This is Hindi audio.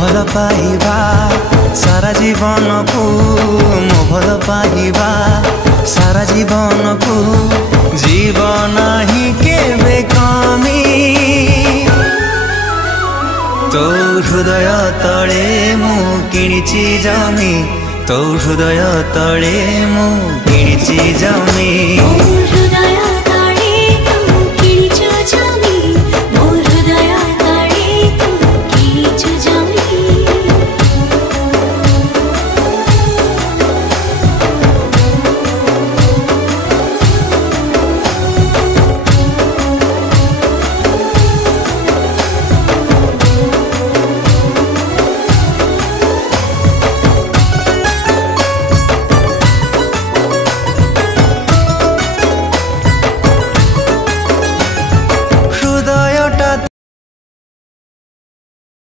भल पाइबा सारा जीवन को मो भल पाइबा सारा जीवन को जीवन ही केबे कमी तो हृदय तले मु किणिची जमी तो हृदय तले मु किणिची जमी।